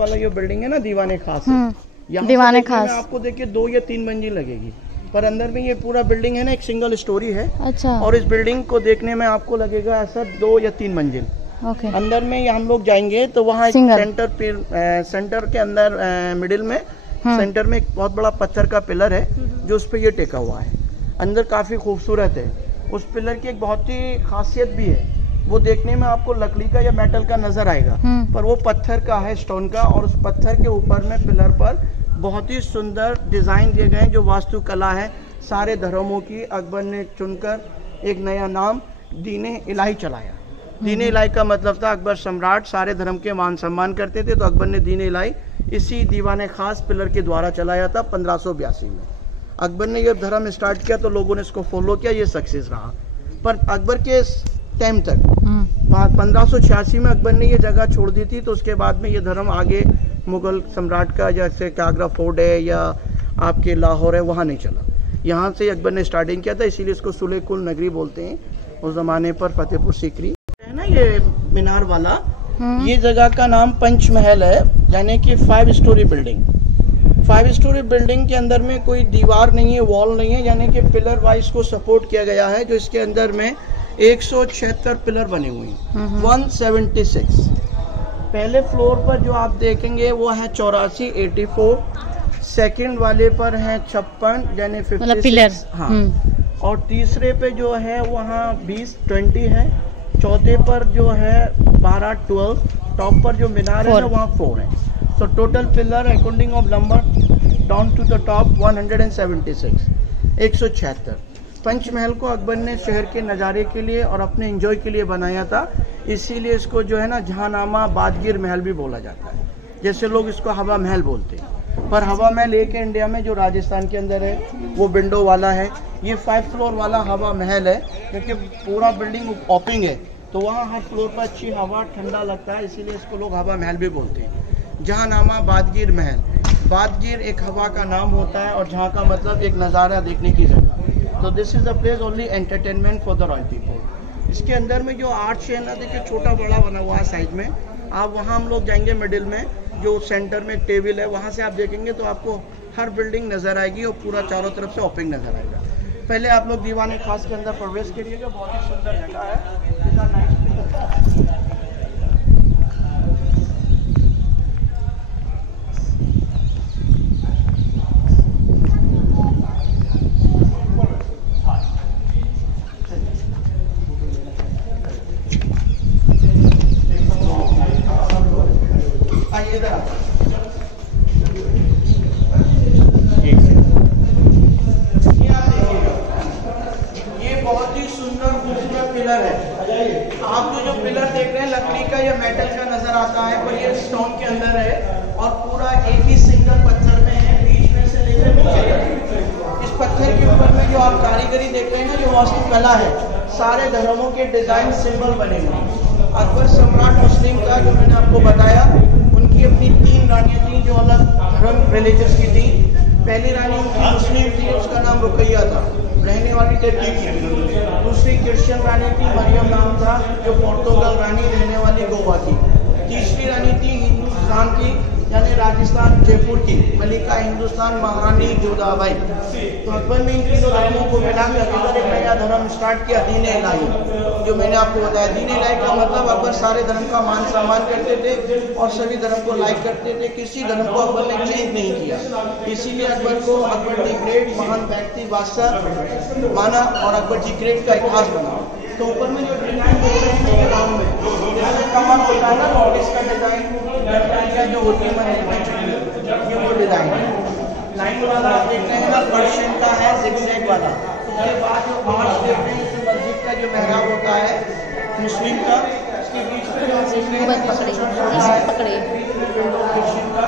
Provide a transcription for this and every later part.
वाला ये बिल्डिंग है ना, दीवाने खास है। यहाँ दीवाने खास आपको देखिए 2 या 3 मंजिल लगेगी, पर अंदर में ये पूरा बिल्डिंग है ना, एक सिंगल स्टोरी है। अच्छा। और इस बिल्डिंग को देखने में आपको लगेगा ऐसा 2 या 3 मंजिल। ओके। अंदर में ये हम लोग जाएंगे तो वहाँ सेंटर के अंदर मिडिल में सेंटर में एक बहुत बड़ा पत्थर का पिलर है जो उस पर ये टेका हुआ है। अंदर काफी खूबसूरत है। उस पिलर की एक बहुत ही खासियत भी है, वो देखने में आपको लकड़ी का या मेटल का नजर आएगा, पर वो पत्थर का है, स्टोन का। और उस पत्थर के ऊपर में पिलर पर बहुत ही सुंदर डिजाइन दिए गए हैं जो वास्तुकला है सारे धर्मों की। अकबर ने चुनकर एक नया नाम दीन इलाही चलाया। दीन इलाही का मतलब था अकबर सम्राट सारे धर्म के मान सम्मान करते थे, तो अकबर ने दीन इलाही इसी दीवाने खास पिलर के द्वारा चलाया था 1582 में। अकबर ने ये धर्म स्टार्ट किया तो लोगों ने इसको फॉलो किया, ये सक्सेस रहा। पर अकबर के टाइम तक 1586 में अकबर ने ये जगह छोड़ दी थी, तो उसके बाद में ये धर्म आगे मुगल सम्राट का, जैसे आगरा फोर्ट है या आपके लाहौर है, वहाँ नहीं चला। यहाँ से अकबर ने स्टार्टिंग किया था, इसीलिए इसको सुले कुल नगरी बोलते हैं। उस जमाने पर फतेहपुर सीकरी है ना, ये मीनार वाला, ये जगह का नाम पंचमहल है, यानी कि 5 स्टोरी बिल्डिंग। 5 स्टोरी बिल्डिंग के अंदर में कोई दीवार नहीं है, वॉल नहीं है, यानी कि पिलर वाइज को सपोर्ट किया गया है, जो इसके अंदर में 176 पिलर बने हुए हैं। 176 पहले फ्लोर पर जो आप देखेंगे वो है 84, 84। सेकंड वाले पर है 56 यानी 56 पिलर। हाँ। और तीसरे पे जो है वहाँ 20 है। चौथे पर जो है 12, 12। टॉप पर जो मीनार है ना वहाँ 4 है। तो total pillar according of number down to the top 176, 176। Panchmahal को अकबर ने शहर के नज़ारे के लिए और अपने एंजॉय के लिए बनाया था, इसीलिए इसको जो है ना जहांनामा बादगिर महल भी बोला जाता है। जैसे लोग इसको हवा महल बोलते हैं, पर हवा महल एक है इंडिया में जो राजस्थान के अंदर है, वो विंडो वाला है। ये 5 फ्लोर वाला हवा महल है, क्योंकि पूरा बिल्डिंग ओपनिंग है, तो वहाँ हर फ्लोर पर अच्छी हवा, ठंडा लगता है, इसीलिए इसको लोग हवा महल भी बोलते हैं। जहांनामा बादगिर महल, बादगिर एक हवा का नाम होता है और जहाँ का मतलब एक नज़ारा देखने की जगह। तो this is the place only entertainment for the royal people. इसके अंदर में जो आर्च है ना, देखिए छोटा बड़ा बना हुआ है साइड में, आप वहाँ हम लोग जाएंगे मिडिल में, जो सेंटर में टेबल है, वहाँ से आप देखेंगे तो आपको हर बिल्डिंग नज़र आएगी और पूरा चारों तरफ से ओपनिंग नज़र आएगा। पहले आप लोग दीवाने खास के अंदर प्रवेश करिएगा, बहुत ही सुंदर जगह है। आप जो पिलर देख रहे हैं लकड़ी का या मेटल का नजर आता है, पर ये स्टोन के अंदर है और पूरा एक ही सिंगल पत्थर में है, बीच में से लेकर नीचे। इस पत्थर के ऊपर में जो आप कारीगरी देख रहे हैं ना, जो वास्तुकला है, सारे धर्मों के डिजाइन सिंबल बने हुए हैं। अकबर सम्राट मुस्लिम का, जो मैंने आपको बताया, उनकी अपनी 3 रानियां थी जो अलग धर्म रिलीजियस की थी। पहली रानी उनकी मुस्लिम थी, उसका नाम रुकैया था, रहने वाली टर्की की। दूसरी क्रिश्चियन रानी थी, मरियम नाम था, जो पोर्तुगल रानी, रहने वाली गोवा की। तीसरी रानी थी हिंदुस्तान की, यानी राजस्थान जयपुर की, मलिका हिंदुस्तान महारानी जोधाबाई। तो अकबर ने इन तीनों धर्मों को मिलाकर एक नया धर्म स्टार्ट किया, दीन इलाही, जो मैंने आपको बताया। दीन इलाही का मतलब अकबर सारे धर्म का मान सम्मान करते थे और सभी धर्म को लाइक करते थे, किसी धर्म को अकबर ने चेंज नहीं किया। इसीलिए अकबर को अकबर दी ग्रेट, महान व्यक्ति, बादशाह माना और अकबर जी ग्रेट का इतिहास बना। तो ऊपर में जो डिजाइन देख रहे हैं ग्राउंड में, जैसे कमर होता है ना, नोटिस का डिजाइन जो होती है ये वो डिजाइन है। लाइन वाला आप देख रहे हैं ना, पर्शियन का है, ज़िगज़ैग वाला। उसके बाद जो आर्च देख रहे हैं, इसमें मस्जिद का जो मेहराब होता है मुस्लिम का, इसके बीच में जो देख रहे हैं क्रिश्चियन का,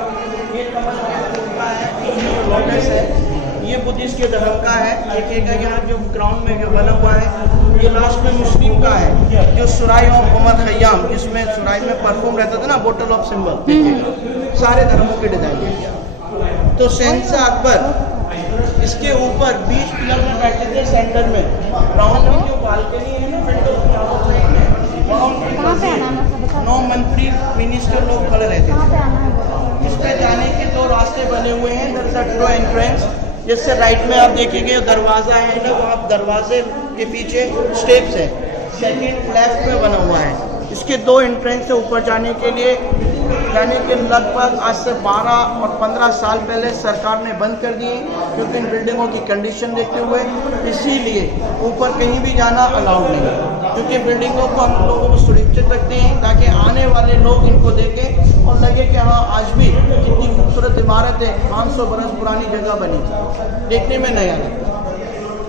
ये कमल का है, ये लोटस है, ये बुद्धिस्ट के धर्म का है। एक यहाँ जो ग्राउंड में जो बना हुआ है, ये लास्ट में मुस्लिम का है, जो सुराई ऑफ उमर खयाम, जिसमें सुराई में परफ्यूम रहता था ना, बोटल ऑफ सिंबल, सारे धर्मों के डिजाइन किया। तो शहंशाह अकबर इसके ऊपर 20 पिलर में बैठे थे, सेंटर में राउंड में जो बालकनी है ना, विंडो में 9 मंत्री मिनिस्टर लोग खड़े रहते थे। बने हुए हैं। दो एंट्रेंस, जिससे राइट में आप देखेंगे दरवाज़ा है ना, वहाँ दरवाजे के पीछे स्टेप्स है। सेकंड लेफ्ट में बना हुआ है। इसके 2 एंट्रेंस से ऊपर जाने के लिए, यानी कि लगभग आज से 12 और 15 साल पहले सरकार ने बंद कर दिए, क्योंकि इन बिल्डिंगों की कंडीशन देखते हुए। इसीलिए ऊपर कहीं भी जाना अलाउड नहीं है, क्योंकि बिल्डिंगों को हम लोगों को सुरक्षित रखते हैं ताकि आने वाले लोग इनको देखें और लगे कि हाँ आज भी कितनी खूबसूरत इमारत है, 500 बरस पुरानी जगह बनी थी, देखने में नया लगता।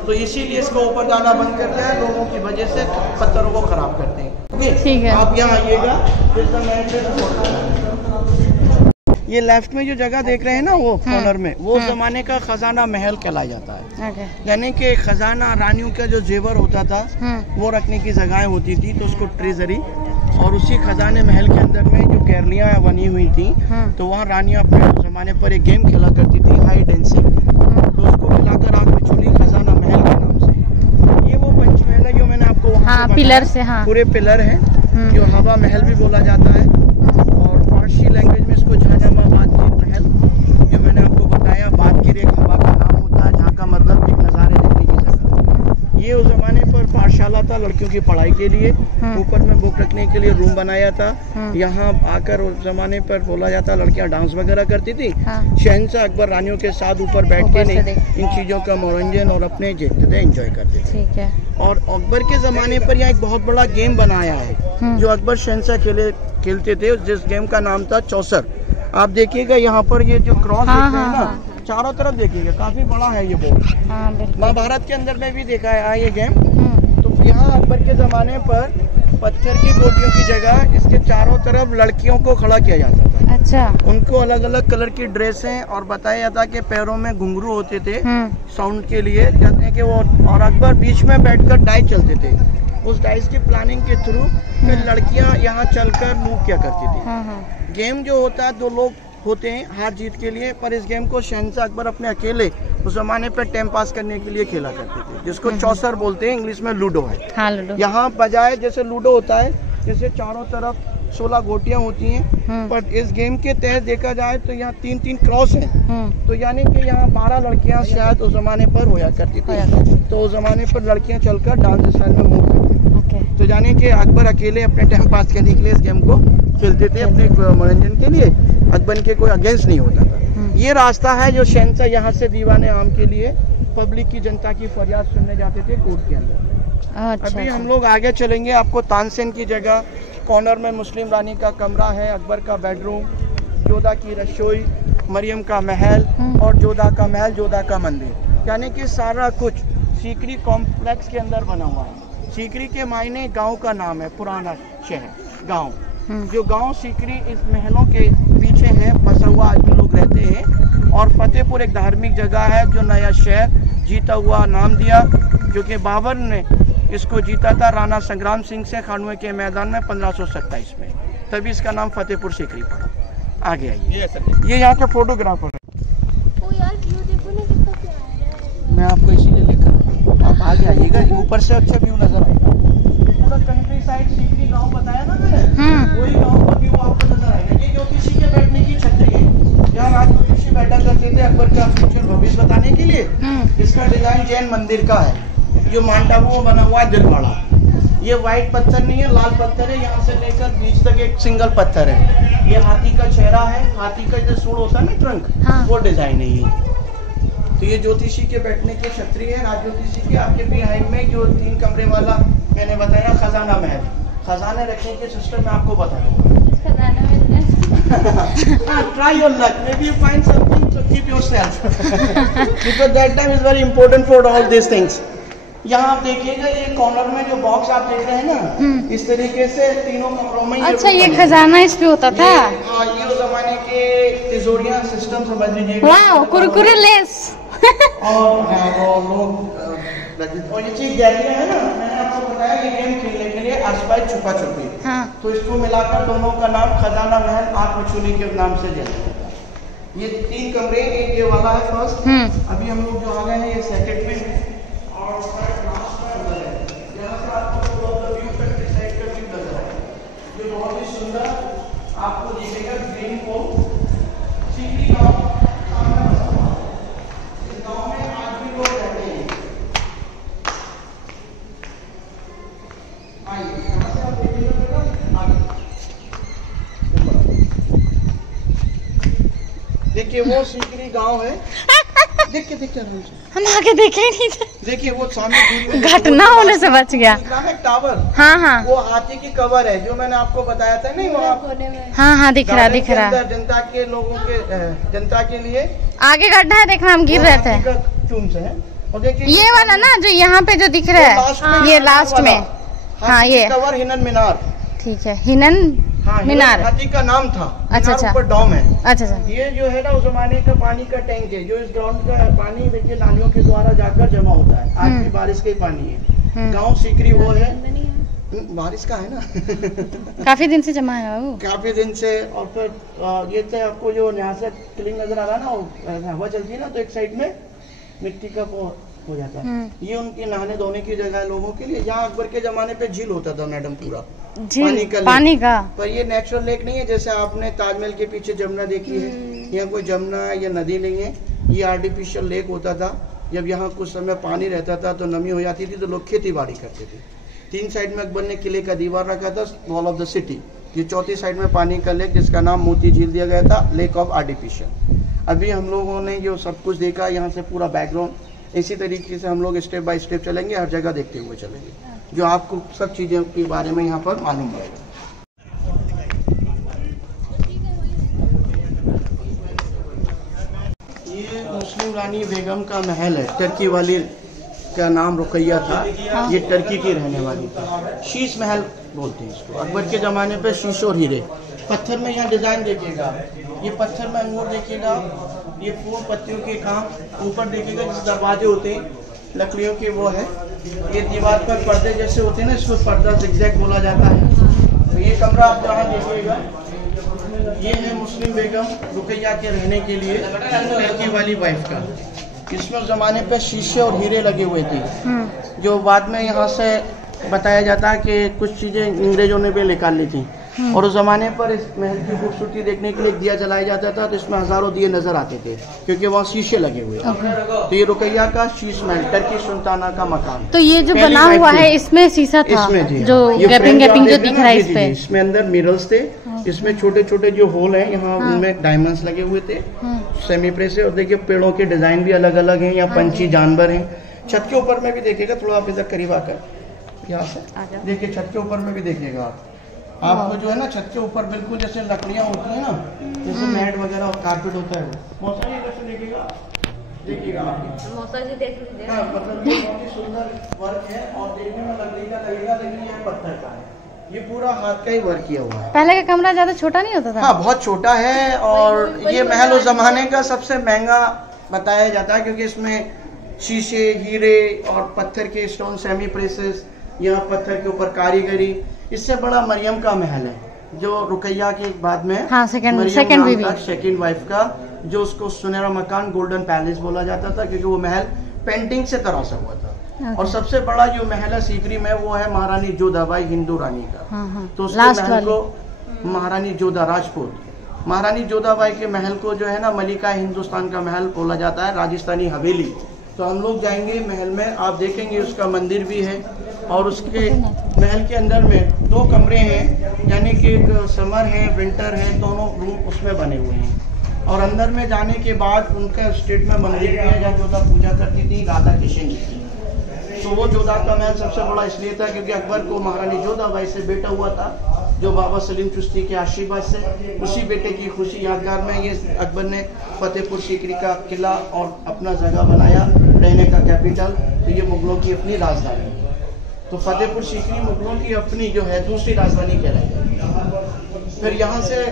तो इसीलिए इसको ऊपर जाना बंद कर दिया है, लोगों की वजह से पत्थरों को खराब करते हैं। ठीक है, आप यहाँ आइएगा। ये लेफ्ट में जो जगह देख रहे हैं ना, वो कॉर्नर में, वो जमाने का खजाना महल कहलाया जाता है। यानी कि खजाना, रानियों का जो जेवर होता था वो रखने की जगहें होती थी, तो उसको ट्रेजरी। और उसी खजाने महल के अंदर में जो गैलरियाँ बनी हुई थी, तो वहाँ रानियाँ अपने जमाने पर एक गेम खेला करती थी, हाइड एंड सीक। तो उसको मिलाकर आग में चूली खजाना महल के नाम से। ये वो पंचमहल है जो मैंने आपको वहाँ पिलर से पूरे पिलर है, जो हवा महल भी बोला जाता है, और फारसी लैंग्वेज में इसको जहानाबाद महल, जो मैंने आपको बताया, बादगिर एक हवा का नाम होता है, जहाँ का मतलब एक नज़ारे देखने की जगह। ये उस जमाने पर पाठशाला था लड़कियों की पढ़ाई के लिए, ऊपर में बुक रखने के लिए रूम बनाया था। यहाँ आकर उस जमाने पर बोला जाता लड़कियाँ डांस वगैरह करती थी। शहंशाह अकबर रानियों के साथ ऊपर बैठ के नहीं इन चीज़ों का मनोरंजन और अपने देखते थे, एंजॉय करते थे। ठीक है। और अकबर के ज़माने पर यहाँ एक बहुत बड़ा गेम बनाया है जो अकबर शहंशाह खेलते थे, जिस गेम का नाम था चौसर। आप देखिएगा यहाँ पर ये जो क्रॉस देख रहे हैं ना, चारों तरफ देखिएगा, काफी बड़ा है ये बोर्ड। महाभारत के अंदर में भी देखा है ये गेम। तो यहाँ अकबर के ज़माने पर पत्थर की गोटियों की जगह इसके चारों तरफ लड़कियों को खड़ा किया जाता था। अच्छा। उनको अलग अलग कलर की ड्रेसें और बताया जाता कि पैरों में घुंघरू होते थे साउंड के लिए, कहते हैं कि वो। और अकबर बीच में बैठकर डाइस चलते थे। उस डाइस की प्लानिंग के थ्रू फिर लड़कियां यहाँ चलकर मूव किया करती थी। गेम जो होता है 2 लोग होते हैं हार जीत के लिए, पर इस गेम को शहंशाह अकबर अपने अकेले उस जमाने पर टाइम पास करने के लिए खेला करते थे, जिसको चौसर बोलते हैं, इंग्लिश में लूडो है। हाँ, लूडो। यहाँ बजाय जैसे लूडो होता है, जैसे चारों तरफ 16 गोटियां होती हैं, पर इस गेम के तहत देखा जाए तो यहाँ 3-3 क्रॉस हैं। तो यानी कि यहाँ 12 लड़कियाँ शायद उस जमाने पर होया करती थी। तो उस जमाने पर लड़कियाँ चलकर डांस स्टाइल में मूव करती थी। तो यानी कि अकबर अकेले अपने टाइम पास करने के लिए इस गेम को खेलते थे, अपने मनोरंजन के लिए। अकबर के कोई अगेंस्ट नहीं होता था। ये रास्ता है जो शहंशाह यहाँ से दीवाने आम के लिए पब्लिक की, जनता की फरियाद सुनने जाते थे कोर्ट के अंदर। अभी हम लोग आगे चलेंगे, आपको तानसेन की जगह, कॉर्नर में मुस्लिम रानी का कमरा है, अकबर का बेडरूम, जोधा की रसोई, मरियम का महल और जोधा का महल, जोधा का मंदिर, यानी कि सारा कुछ सीकरी कॉम्प्लेक्स के अंदर बना हुआ है। सीकरी के मायने गांव का नाम है, पुराना शहर गांव। जो गांव सीकरी इस महलों के पीछे है, बसा हुआ आदमी लोग रहते हैं। और फतेहपुर एक धार्मिक जगह है जो नया शहर जीता हुआ नाम दिया, क्योंकि बाबर ने इसको जीता था राणा संग्राम सिंह से खानवे के मैदान में 1527 में, तभी इसका नाम फतेहपुर सीकरी पड़ा। आगे आइए, ये यहाँ के फोटोग्राफर है। मैं आपको इसीलिए लेकर, आप आगे आइएगा, ऊपर से अच्छा व्यू नजर आएगा। पूरा कंट्री साइड सीकरी गांव बताया ना मैंने, वही गांव का व्यू आपको नजर आएगा। ये ज्योतिषी के बैठने की छत है, यहाँ राज ज्योतिषी बैठा करते थे अकबर का फ्यूचर भविष्य बताने के लिए। इसका डिजाइन जैन मंदिर का है, जो माउंट बना हुआ है दिलवाड़ा। ये व्हाइट पत्थर नहीं है, लाल पत्थर है, यहाँ से लेकर बीच तक एक सिंगल पत्थर है। ये हाथी का चेहरा है, हाथी का जो सूंड होता है ना ट्रंक, वो डिजाइन है ये। तो ये ज्योतिषी के बैठने के छतरी है, राज ज्योतिषी के। आपके बिहाइंड में जो 3 कमरे वाला मैंने बताया खजाना महल, खजाने रखने के सिस्टम में आपको बताऊंगा। Try your luck. Maybe you find something to keep yourself. Because that time is very important for all these things. यहाँ आप देखिएगा, ये कॉर्नर में जो बॉक्स आप देख रहे हैं ना, इस तरीके से तीनों कमरों में। अच्छा, ये खजाना इस पे होता था। ये उस जमाने के तिजोरियां सिस्टम समझ लीजिए। वाह, कुरकुरे लेस। और लोग, और ये चीज गैलरियां है ना, मैंने आपको बताया कि गेम खेलने के लिए आसपास छुपा छुपी। तो इसको मिलाकर दोनों का नाम खजाना महल आंख मिचुली के नाम से जाता है। ये 3 कमरे, एक ये वाला है फर्स्ट, अभी हम लोग जो आ गए हैं ये सेकंड में, और लास्ट में अंदर है। यहाँ से आपको व्यू कंट्री साइड का व्यू नजर आएगा, जो बहुत ही सुंदर आपको दिखेगा। ग्रीन को सीकरी गाँव देखिए वो सीकरी गांव है। देखिए हम आगे देखे ही नहीं थे। देखिए वो सामने घटना होने से बच गया। टावर, हाँ हाँ वो हाथी की कवर है जो मैंने आपको बताया था नहीं वहाँ। हाँ हाँ दिख रहा। जनता के लोगों के जनता के लिए आगे गड्ढा है, देखना हम गिर रहे थे। चूम्स है। और देखिए ये वाला ना जो यहाँ पे जो दिख रहा है, ये लास्ट में। हाँ ये कवर हिनन मीनार। ठीक है, हिनन मीनार हाथी का नाम था। अच्छा ऊपर डॉम है। अच्छा। ये जो है ना उस जमाने का पानी का टैंक है, जो इस ग्राउंड का पानी देखिए नालियों के द्वारा जाकर जमा होता है। आज भी बारिश का ही पानी है। गांव सीकरी वो है, बारिश का है ना। काफी दिन से जमा है वो, काफी दिन से। और फिर ये तो आपको जो यहाँ से क्लिंग नजर आ रहा है ना, हवा चलती है ना तो एक साइड में मिट्टी का हो जाता है। ये उनके नहाने धोने की जगह है लोगों के लिए। यहाँ अकबर के जमाने पे झील होता था मैडम, पूरा पानी का। पर ये नेचुरल लेक नहीं है जैसे आपने ताजमहल के पीछे जमुना देखी है। यहाँ कोई जमुना या नदी नहीं है, ये आर्टिफिशियल लेक होता था। जब यहाँ कुछ समय पानी रहता था तो नमी हो जाती थी तो लोग खेती बाड़ी करते थे। 3 साइड में अकबर ने किले का दीवार रखा था, वॉल ऑफ द सिटी। ये चौथी साइड में पानी का लेक जिसका नाम मोती झील दिया गया था, लेक ऑफ आर्टिफिशियल। अभी हम लोगों ने जो सब कुछ देखा यहाँ से पूरा बैकग्राउंड, इसी तरीके से हम लोग स्टेप बाय स्टेप चलेंगे, हर जगह देखते हुए चलेंगे, जो आपको सब चीज़ों के बारे में यहाँ पर मालूम पड़ेगा। ये मुस्लिम रानी बेगम का महल है। टर्की वाली का नाम रुकैया था। ये टर्की की रहने वाली थी। शीश महल बोलते हैं इसको। अकबर के ज़माने पे शीशे और हीरे। पत्थर में यहाँ डिज़ाइन देखिएगा, ये पत्थर में अंगूर देखिएगा, ये फूल पत्तियों के काम। ऊपर देखिएगा जिस दरवाजे होते हैं लकड़ियों के वो है। ये दीवार पर पर्दे जैसे होते हैं ना, इसको पर्दा ज़िगज़ैग बोला जाता है। तो ये कमरा आप जहाँ देखिएगा, ये है मुस्लिम बेगम रुकैया के रहने के लिए टर्की वाली वाइफ का। इसमें उस ज़माने पर शीशे और हीरे लगे हुए थे, जो बाद में यहाँ से बताया जाता है कि कुछ चीज़ें अंग्रेजों ने भी निकाल ली थी। और उस ज़माने पर इस महल की खूबसूरती देखने के लिए दिया जलाया जाता था, तो इसमें हज़ारों दिए नज़र आते थे क्योंकि वहाँ शीशे लगे हुए थे। तो ये रुकैया का शीश महल, टर्की सुल्ताना का मकान। तो ये जो बना हुआ है इसमें शीशा था, जो गैपिंग जो दिख रहा है इस पे, इसमें अंदर मिरर्स थे। इसमें छोटे छोटे जो होल हैं यहाँ उनमें डायमंड्स लगे हुए थे, सेमी प्रेस है। और देखिए पेड़ों के डिजाइन भी अलग अलग हैं, या पंछी जानवर हैं। छत के ऊपर में भी देखिएगा, थोड़ा आप इधर करीब आकर यहाँ से देखिए, छत के ऊपर में भी देखिएगा आपको जो है ना, छत के ऊपर बिल्कुल जैसे लकड़ियाँ होती हैं ना, जैसे मैट वगैरह और कारपेट होता है वो। मौसम कैसे देखिएगा, देखिएगा मतलब ये बहुत ही सुंदर वर्क है और देखने में लकड़ी का लगेगा, लेकिन ये पत्थर का है। ये पूरा हाथ का ही वर्क किया हुआ है। पहले का कमरा ज्यादा छोटा नहीं होता था? हाँ बहुत छोटा है। और ये महल उस जमाने का सबसे महंगा बताया जाता है क्योंकि इसमें शीशे, हीरे और पत्थर के स्टोन, सेमी प्रेसेस, यहाँ पत्थर के ऊपर कारीगरी। इससे बड़ा मरियम का महल है जो रुकैया के बाद में, हाँ, सेकंड वाइफ का, जो उसको सुनहरा मकान, गोल्डन पैलेस बोला जाता था क्योंकि वो महल पेंटिंग से तराशा हुआ था। और सबसे बड़ा जो महल है सीकरी में वो है महारानी जोधाबाई, हिंदू रानी का। तो उसके महल को महारानी जोधा, राजपूत महारानी जोधाबाई के महल को जो है ना मलिका हिंदुस्तान का महल बोला जाता है, राजस्थानी हवेली। तो हम लोग जाएंगे महल में, आप देखेंगे उसका मंदिर भी है। और उसके महल के अंदर में 2 कमरे हैं, यानी कि एक समर है, विंटर है, दोनों रूम उसमें बने हुए हैं। और अंदर में जाने के बाद उनका स्टेट में मंदिर भी है जहाँ जोधा पूजा करती थी, राधा किशन की। तो वो जोधा का महल सबसे बड़ा इसलिए था क्योंकि अकबर को महारानी जोधाबाई से बेटा हुआ था, जो बाबा सलीम चिश्ती के आशीर्वाद से, उसी बेटे की खुशी यादगार में ये अकबर ने फतेहपुर सीकरी का किला और अपना जगह बनाया रहने का कैपिटल। तो ये मुगलों की अपनी राजधानी है। तो फतेहपुर सीकरी मुगलों की अपनी जो है दूसरी राजधानी कहलाई। फिर यहाँ से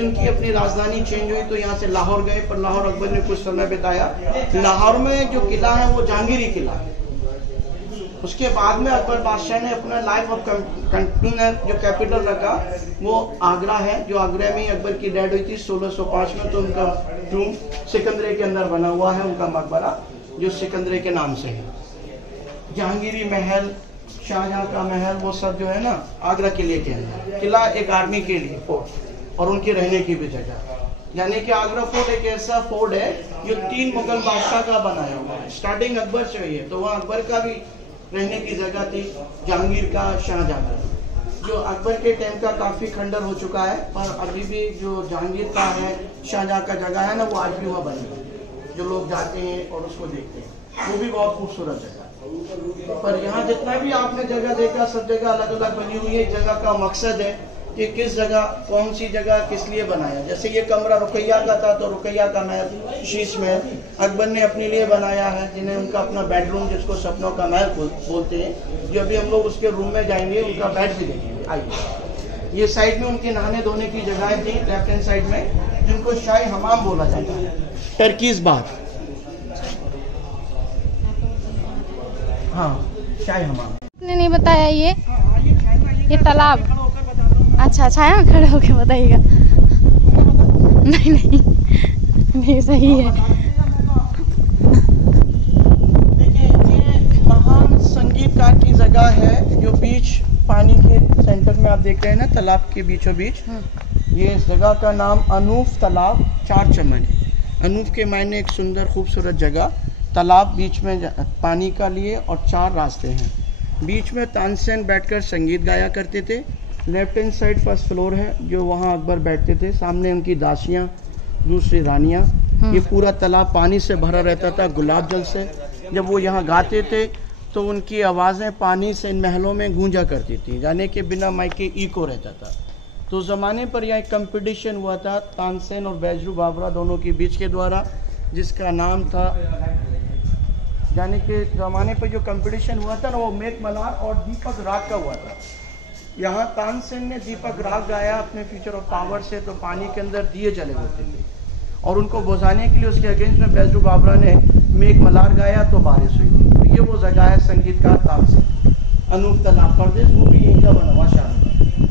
उनकी अपनी राजधानी चेंज हुई तो यहाँ से लाहौर गए, पर लाहौर अकबर ने कुछ समय बिताया। लाहौर में जो किला है वो जहांगीरी किला है। उसके बाद में अकबर बादशाह ने अपना लाइफ ऑफ कंटिन्यूअर जो कैपिटल रखा वो आगरा है, जो आगरा में ही अकबर की डेथ हुई थी 1605 में। तो उनका टूम सिकंदरे के अंदर बना हुआ है, उनका मकबरा जो सिकंदरे के नाम से है। जहांगीरी महल, शाहजहां का महल, वो सब जो है ना आगरा किले के अंदर। किला एक आर्मी के लिए फोर्ट और उनके रहने की भी जगह। यानी कि आगरा फोर्ट एक ऐसा फोर्ट है जो 3 मुगल बादशाह का बनाया हुआ है। स्टार्टिंग अकबर से हुई है, तो वहाँ अकबर का भी रहने की जगह थी, जहांगीर का, शाहजहां का। जो अकबर के टाइम का काफी खंडर हो चुका है, पर अभी भी जो जहांगीर का है, शाहजहां का जगह है ना, वो आज भी वहाँ बनी है। जो लोग जाते हैं और उसको देखते हैं, वो भी बहुत खूबसूरत जगह। पर यहाँ जितना भी आपने जगह देखा, सब जगह अलग अलग बनी हुई है। जगह का मकसद है कि किस जगह, कौन सी जगह किस लिए बनाया। जैसे ये कमरा रुकैया का था, तो रुकैया का महल, शीश महल अकबर ने अपने लिए बनाया है, जिन्हें उनका अपना बेडरूम, जिसको सपनों का महल बोलते हैं। जो अभी हम लोग उसके रूम में जाएंगे, उनका बेड भी देखेंगे। आइए, ये साइड में उनके नहाने धोने की जगह थी, लेफ्ट हैंड साइड में, जिनको शाही हमाम बोला जाता है, टर्कीज बाथ। हाँ, शाही हमाम। नहीं बताया ये तालाब। अच्छा, छाया में खड़े होके बताइएगा। नहीं सही है। देखिए, ये महान संगीतकार की जगह है, जो बीच पानी के सेंटर में आप देख रहे हैं ना, तालाब के बीचों बीच। ये इस जगह का नाम अनूफ तालाब चार चमन है। अनूफ के मायने एक सुंदर खूबसूरत जगह, तालाब बीच में पानी का लिए, और चार रास्ते हैं। बीच में तानसेन बैठकर संगीत गाया करते थे। Left hand side first floor है, जो वहाँ अकबर बैठते थे। सामने उनकी दासियाँ, दूसरी रानियाँ। ये पूरा तालाब पानी से भरा रहता था, गुलाब जल से। जब वो यहाँ गाते थे तो उनकी आवाज़ें पानी से इन महलों में गूंजा करती थी, यानी कि बिना माइक के इको रहता था। तो ज़माने पर यहाँ एक कंपटीशन हुआ था तानसेन और बैजरू बाबरा दोनों के बीच के द्वारा, जिसका नाम था, यानी कि ज़माने पर जो कंपटीशन हुआ था ना, वो मेघ मल्हार और दीपक राग का हुआ था। यहाँ तानसेन ने दीपक राग गाया अपने फ्यूचर ऑफ पावर से, तो पानी के अंदर दिए जले होते थे, और उनको बुझाने के लिए उसके अगेंस्ट में बैजरू बाबरा ने मेघ मल्हार गाया, तो बारिश हुई। तो ये वो जगह है संगीतकार तानसेन, अनूप तालाब प्रदेश, वो भी यहीं का बना हुआ शहर।